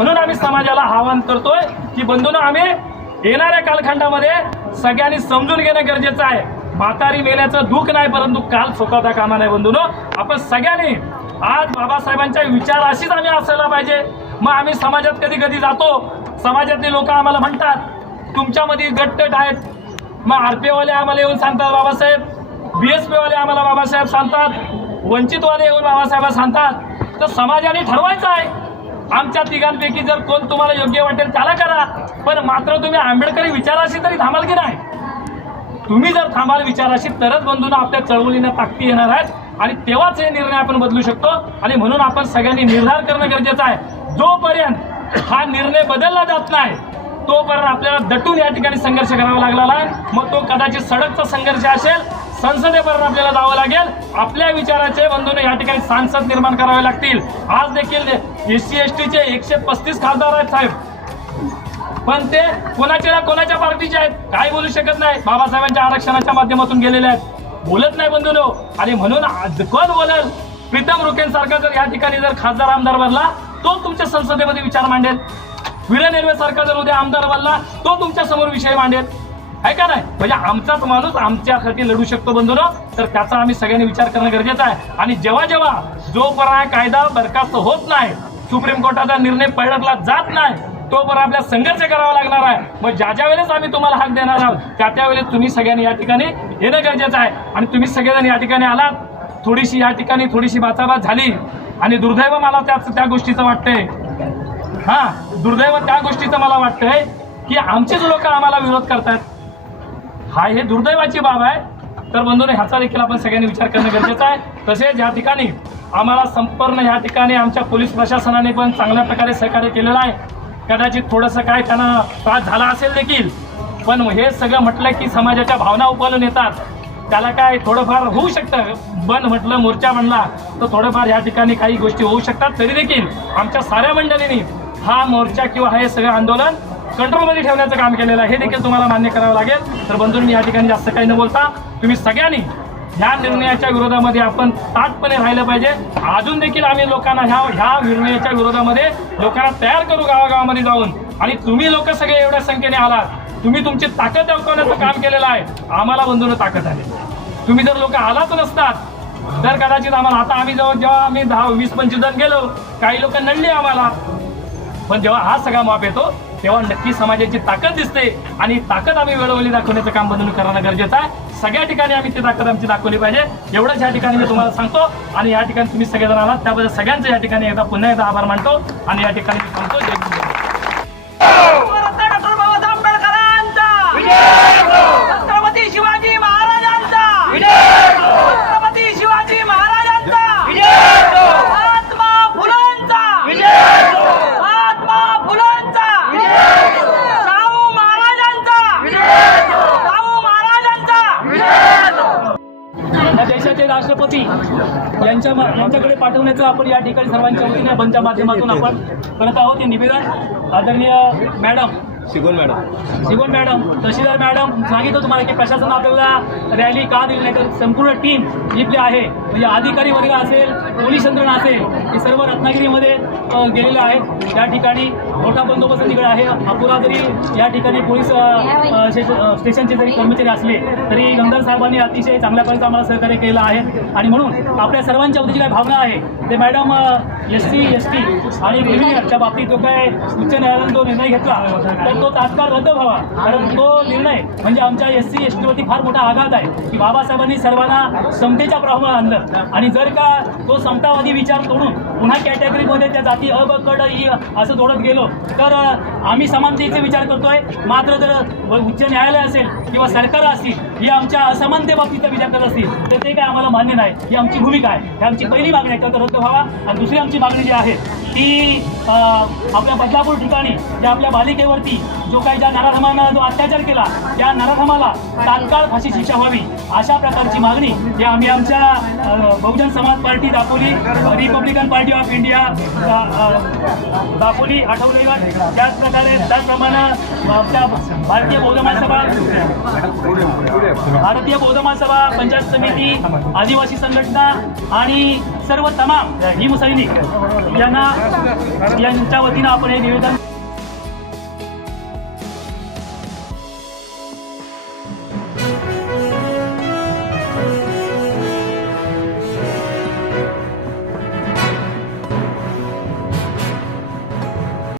म्हणून आम्ही समाजाला आवाहन करतोय की बंधून आम्ही येणाऱ्या कालखंडामध्ये सगळ्यांनी समजून घेणं गरजेचं आहे. म्हातारी मेल्याचं दुःख नाही परंतु काल चुकवता कामा नाही बंधून. आपण सगळ्यांनी आज बाबासाहेबांच्या विचाराशीच आम्ही असायला पाहिजे. मग आम्ही समाजात कधी कधी जातो. समाजातले लोक आम्हाला म्हणतात तुमच्यामध्ये गट्टट आहेत मग आरपीवाले आम्हाला येऊन सांगतात बाबासाहेब बी एस पीवाले आम्हाला बाबासाहेब सांगतात. वंचितवाले येऊन बाबासाहेब सांगतात. तर समाजाने ठरवायचं आहे. आमच्या तिघांपैकी जर कोण तुम्हाला योग्य वाटेल त्याला करा. पण मात्र तुम्ही आंबेडकरी विचाराशी तरी थांबाल की नाही? तुम्ही जर थांबाल विचाराशी तरच बंधूंना आपल्या चळवळीनं ताकदी येणार आहेत. आणि तेव्हाच हे निर्णय आपण बदलू शकतो. आणि म्हणून आपण सगळ्यांनी निर्धार करणं गरजेचं आहे. जोपर्यंत हा निर्णय बदलला जात नाही तोपर्यंत आपल्याला दटून या ठिकाणी संघर्ष करावा लागला आहे मग तो कदाचित सडकचा संघर्ष असेल संसदेपर्यंत आपल्याला जावं लागेल. आपल्या विचाराचे बंधूने या ठिकाणी सांसद निर्माण करावे लागतील. आज देखील एस सी एस टीचे एकशे पस्तीस खासदार आहेत साहेब. पण ते कोणाच्या ना कोणाच्या पार्टीचे आहेत? काय बोलू शकत नाही. बाबासाहेबांच्या आरक्षणाच्या माध्यमातून गेलेले आहेत. बोलत नाही बंधूनो. आणि म्हणून आज कोण बोलेल. प्रीतम रुकेंसारखा जर या ठिकाणी जर खासदार आमदार बनला तो तुमच्या संसदेमध्ये विचार मांडेल. विरन रेल्वे सारखा जर उद्या आमदार बनला तो तुमच्यासमोर विषय मांडेल. आहे का नाही? म्हणजे आमचाच माणूस आमच्यासाठी लढू शकतो बंधूनो. तर त्याचा आम्ही सगळ्यांनी विचार करणं गरजेचं आहे. आणि जेव्हा जेव्हा जोपर्यंत कायदा बरखास्त होत नाही सुप्रीम कोर्टाचा निर्णय पलटला जात नाही तोपर्यंत आपल्या संघर्ष करावा लागणार आहे. मग ज्या ज्या वेळेस आम्ही तुम्हाला हाक देणार आहोत त्या त्या वेळेस तुम्ही सगळ्यांनी या ठिकाणी येणं गरजेचं आहे. आणि तुम्ही सगळेजण या ठिकाणी आलात थोडीशी या ठिकाणी थोडीशी बाचाबाच झाली. आणि दुर्दैव मला त्याच त्या गोष्टीचं वाटतंय. हा दुर्दैव त्या गोष्टीचं मला वाटतंय की आमचेच लोक आम्हाला विरोध करतात हा हे दुर्दैवाची बाब आहे. तर बंधूने ह्याचा देखील आपण सगळ्यांनी विचार करणं गरजेचं आहे. तसेच या ठिकाणी आम्हाला संपूर्ण या ठिकाणी आमच्या पोलीस प्रशासनाने पण चांगल्या प्रकारे सहकार्य केलेलं आहे. कदाचित थोडंसं काय त्यांना त्रास झाला असेल देखील पण हे सगळं म्हटलं की समाजाच्या भावना उपालून येतात. त्याला काय थोडंफार होऊ शकतं. बंद म्हटलं मोर्चा म्हणला तर थोडंफार या ठिकाणी काही गोष्टी होऊ शकतात. तरी देखील आमच्या साऱ्या मंडळींनी हा मोर्चा किंवा हे सगळं आंदोलन कंट्रोलमध्ये ठेवण्याचं काम केलेलं आहे. हे देखील तुम्हाला मान्य करावं लागेल. तर बंधूंनी या ठिकाणी जास्त काही न बोलता तुम्ही सगळ्यांनी ह्या निर्णयाच्या विरोधामध्ये आपण ताटपणे राहिलं पाहिजे. अजून देखील आम्ही लोकांना ह्या ह्या निर्णयाच्या विरोधामध्ये लोकांना तयार करू गावागावामध्ये जाऊन. आणि तुम्ही लोक सगळे एवढ्या संख्येने आलात. तुम्ही तुमची ताकद दाखवण्याचं काम केलेलं आहे. आम्हाला बंधून ताकद आली तुम्ही जर लोक आलाच नसतात तर कदाचित आम्हाला आता आम्ही जेव्हा जेव्हा आम्ही दहा वीस पंचवीस जण गेलो काही लोक नडले आम्हाला. पण जेव्हा हा सगळा माप येतो तेव्हा नक्की समाजाची ताकद दिसते आणि ताकद आम्ही वेळोवेळी दाखवण्याचं काम बदलून करणं गरजेचं आहे. सगळ्या ठिकाणी आम्ही ती ताकद आमची दाखवली पाहिजे. एवढंच या ठिकाणी मी तुम्हाला सांगतो आणि या ठिकाणी तुम्ही सगळेजण आलात. त्याबद्दल सगळ्यांचं या ठिकाणी एकदा पुन्हा एकदा आभार मानतो आणि या ठिकाणी मी सांगतो या देशाचे राष्ट्रपती यांच्या यांच्याकडे पाठवण्याचं आपण या ठिकाणी सर्वांच्या वतीने बंदच्या माध्यमातून आपण करत आहोत. हे निवेदन आदरणीय मॅडम शिकून मॅडम. शिवण मॅडम तहसीलदार मॅडम सांगितलं तुम्हाला की प्रशासन आपल्याला रॅली का दिली नाही तर संपूर्ण टीम जिथली आहे म्हणजे अधिकारी वर्ग असेल पोलीस यंत्रणा असेल हे सर्व रत्नागिरीमध्ये गेलेलं गेलेले आहेत. त्या ठिकाणी मोठा बंदोबस्त तिकडे आहे. अपुरा जरी या ठिकाणी पोलीस स्टेशनचे जरी कर्मचारी असले तरी गंगार साहेबांनी अतिशय चांगल्या प्रकारे आम्हाला सहकार्य केलं आहे. आणि म्हणून आपल्या सर्वांच्या वतीची काय भावना आहे ते madam S C S T आणि क्रिमिनलच्या बाबतीत जो काय उच्च न्यायालयानं जो निर्णय घेतला तर तो तात्काळ रद्द व्हावा. कारण तो निर्णय म्हणजे आमच्या एस सी एस टीवरती फार मोठा आघात आहे. की बाबासाहेबांनी सर्वांना समतेच्या प्रमाणात आणलं. आणि जर का तो समतावादी विचार तोडून पुन्हा कॅटेगरीमध्ये त्या जाती अ ब क ई असं जोडत गेलो तर आम्ही समानतेचे विचार करतोय. मात्र जर व- उच्च न्यायालय असेल किंवा सरकार असतील ही आमच्या असमानते बाबतीचा विचार करत असतील तर ते काय आम्हाला मान्य नाही. ही आमची भूमिका आहे. ही आमची पहिली मागणी आहे. तर रद्द व्हावा. आणि दुसरी आमची मागणी जी आहे ती आपल्या बदलापूर ठिकाणी ज्या आपल्या बालिकेवरती जो काही ज्या नराधमानं जो अत्याचार केला त्या नराधमाला तात्काळ फाशी शिक्षा व्हावी अशा प्रकारची मागणी ही आम्ही आमच्या Bahujan Samaj party Dapoli republican party of India Dapoli Athawale त्याचप्रकारे त्याचप्रमाणे आमच्या भारतीय बौद्ध महासभा भारतीय बौद्ध महासभा पंचायत समिती आदिवासी संघटना आणि सर्व तमाम भीम सैनिक यांना यांच्या वतीनं आपण हे निवेदन